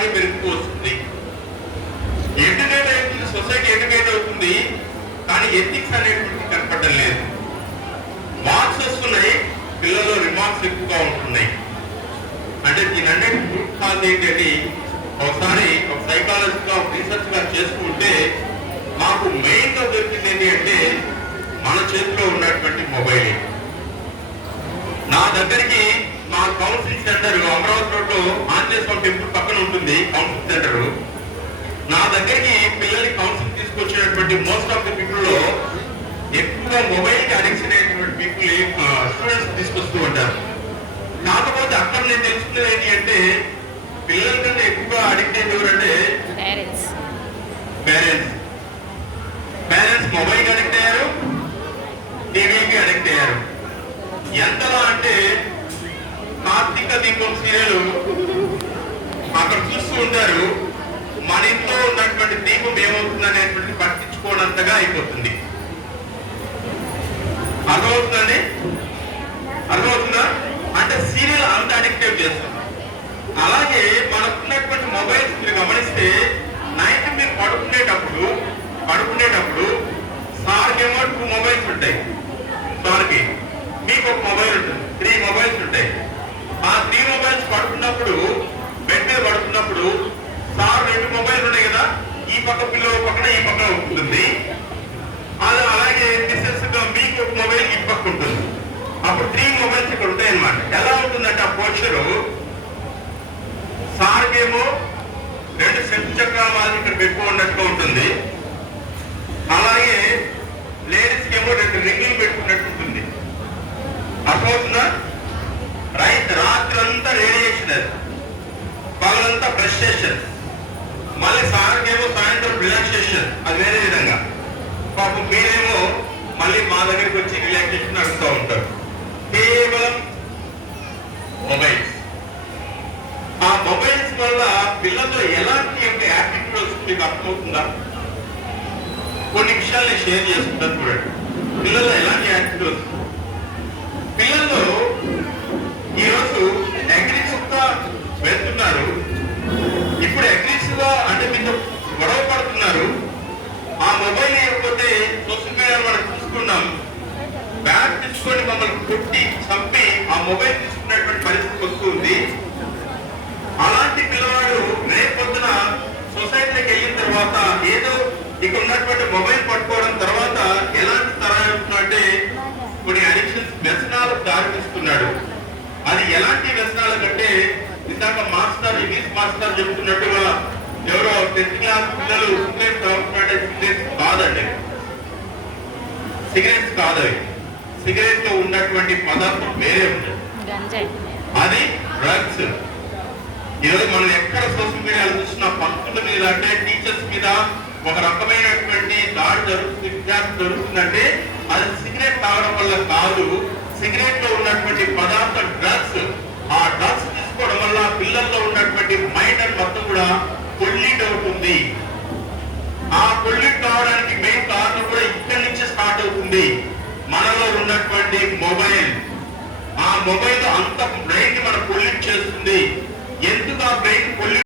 అలాగే పెరుగుతూ వస్తుంది. ఎడ్యుకేట్ అవుతుంది, సొసైటీ ఎడ్యుకేట్ అవుతుంది, కానీ ఎథిక్స్ అనేటువంటి కనపడడం లేదు. మార్క్స్ వస్తున్నాయి, పిల్లలు రిమార్క్స్ ఎక్కువగా ఉంటున్నాయి. అంటే దీనన్నిటి రూట్ కాజ్ ఏంటంటే ఒకసారి ఒక సైకాలజిస్ట్ గా రీసెర్చ్ గా చేస్తూ ఉంటే మాకు మెయిన్ గా దొరికింది ఏంటి అంటే మన చేతిలో ఉన్నటువంటి మొబైల్. నా దగ్గరికి మా కౌన్సిలింగ్ సెంటర్ అమరావతి రోడ్ లో ఆంజనేయ స్వామి టెంపుల్ పక్కన ఉంటుంది కౌన్సిలింగ్ సెంటర్. నా దగ్గరికి పిల్లల్ని కౌన్సిలింగ్ తీసుకొచ్చినటువంటి మోస్ట్ ఆఫ్ ది పీపుల్ లో ఎక్కువగా మొబైల్ కి అడిక్షన్ అయినటువంటి పీపుల్ స్టూడెంట్స్ తీసుకొస్తూ ఉంటారు. కాకపోతే అక్కడ నేను తెలుసుకున్నది ఏంటి అంటే పిల్లల కన్నా ఎక్కువగా అడిక్ట్ అయ్యేది ఎవరంటే పేరెంట్స్. మొబైల్ కి అడిక్ట్ అయ్యారు, టీవీకి అడిక్ట్ అయ్యారు. ఎంతలా అంటే కార్తీక దీపం సీరియల్ అక్కడ చూస్తూ ఉంటారు, మన ఇంట్లో ఉన్నటువంటి దీపం ఏమవుతుంది అనేటువంటి పట్టించుకోనంతగా అయిపోతుంది. అర్థమవుతుందండి? అర్థమవుతుందా? అంటే సీరియల్ అంత అడిక్టివ్ చేస్తాం. అలాగే మనకున్నటువంటి మొబైల్స్ మీరు గమనిస్తే నైట్ మీరు పడుకునేటప్పుడు సార్కేమో 2 మొబైల్స్ ఉంటాయి, సార్కి మీకు ఒక మొబైల్ ఉంటుంది, 3 మొబైల్స్ ఉంటాయి. ఆ 3 మొబైల్స్ పడుకున్నప్పుడు బెడ్ మీద పడుకున్నప్పుడు సార్ 2 మొబైల్ ఉన్నాయి కదా, ఈ పక్క పిల్లల పక్కన ఈ పక్కన ఉంటుంది. అది అలాగే మిస్సెస్ గా మీకు ఒక మొబైల్ ఈ పక్క ఉంటుంది. అప్పుడు 3 మొబైల్స్ ఇక్కడ ఉంటాయి అన్నమాట. ఎలా ఉంటుందంటే ఆ పోస్చరు సార్కేమో 2 శంకు చక్రాల మాదిరి ఇక్కడ పెట్టుకున్నట్టుగా ఉంటుంది, అలాగే లేడీస్ కేమో 2 రింగులు పెట్టుకున్నట్టు ఉంటుంది. అర్థమవుతుందా? రాత్రంతా రేడియేషన్, అది పగలంతా ఫ్రస్ట్రేషన్, మళ్ళీ సార్కేమో సాయంత్రం రిలాక్సేషన్, అది వేరే విధంగా. పాపం మీరేమో మళ్ళీ మా దగ్గరికి వచ్చి రిలాక్సేషన్ అడుగుతూ ఉంటారు. కేవలం మొబైల్స్. ఆ మొబైల్స్ వల్ల పిల్లల్లో ఎలాంటి యాక్టివిటీ వస్తుంది మీకు అర్థమవుతుందా? కొన్ని విషయాలు నేను షేర్ చేసుకుంటాను, చూడండి. పిల్లల్లో ఎలాంటి యాక్టివిటీ వస్తుంది? పిల్లల్లో ఈరోజు అగ్రిక్స్ గా వెళ్తున్నారు, ఇప్పుడు అగ్రిక్స్ గా అంటే మీతో గొడవ పడుతున్నారు. ఆ మొబైల్ లేకపోతే సోషల్ మీడియా మనం చూసుకున్నాం, బ్యాగ్ తీసుకొని మమ్మల్ని కొట్టి చంపి ఆ మొబైల్ తీసుకున్నటువంటి పరిస్థితి వస్తుంది. అలాంటి పిల్లవాడు రేపొద్దున సొసైటీకి వెళ్ళిన తర్వాత ఏదో ఇక్కడ ఉన్నటువంటి మొబైల్ పట్టుకోవడం తర్వాత ఎలాంటి తరాలంటే కొన్ని అడిక్షన్స్, వ్యసనాలకు దారితీస్తున్నాడు. అది ఎలాంటి వ్యసనాల కంటే ఇందాక ఇంగ్లీష్ మాస్టర్ చెప్తున్నట్టుగా ఎవరో 10th క్లాస్ పిల్లలు సిగరెట్స్ తాగుతున్నట్టే సిగరెట్స్ కాదండి, సిగరెట్స్ కాదు. సిగరెట్ లో ఉన్నటువంటి పదార్థం వేరే ఉంటుంది, అది డ్రగ్స్. ఈరోజు మనం ఎక్కడ సోషల్ మీడియాలో చూసిన పంతుల మీద అంటే టీచర్స్ మీద ఒక రకమైనటువంటి దాడి జరుగుతుంది, విద్యార్థి జరుగుతుందంటే అది సిగరెట్ తాగడం వల్ల కాదు, సిగరెట్ లో ఉన్నటువంటి పదార్థం డ్రగ్స్. ఆ డ్రగ్స్ తీసుకోవడం వల్ల పిల్లల్లో ఉన్నటువంటి మైండ్ అండ్ మొత్తం కూడా పొల్యూట్ అవుతుంది. ఆ పొల్యూట్ కావడానికి మెయిన్ కారణం కూడా ఇక్కడి నుంచి స్టార్ట్ అవుతుంది. మనలో ఉన్నటువంటి మొబైల్, ఆ మొబైల్ అంత బ్రెయిన్ ని మనం పొల్యూట్ చేస్తుంది. ఎందుకు ఆ బ్రెయిన్ పొల్యూట్